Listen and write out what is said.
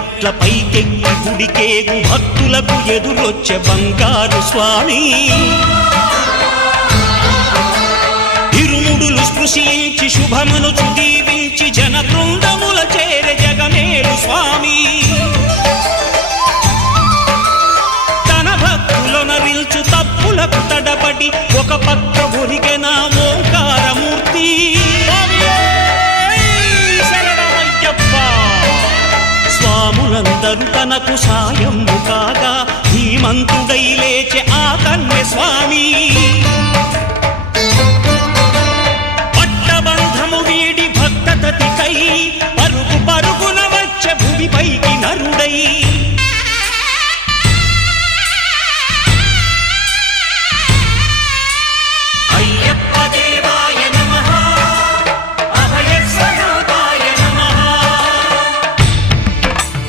మెట్ల పైకెక్కి గుడికేగు భక్తులకు ఎదురొచ్చే బంగారు స్వామి. ఇరుముడులు స్పృశించి శుభమనుచు దీవించి జన బృందముల చేరే జగమేలు స్వామి. తన భక్తులనరిల్చు తప్పులకు తడబడి ఒక పక్క ఒరిగెన ఓంకారమూర్తి. స్వాములందరూ తనకు సాయము కాగా ధీమంతుడై లేచే ఆ కన్య స్వామి. పట్టబంధము వీడి భక్తతతికై పరుగు పరుగున వచ్చే భూమిపైకి నరుడై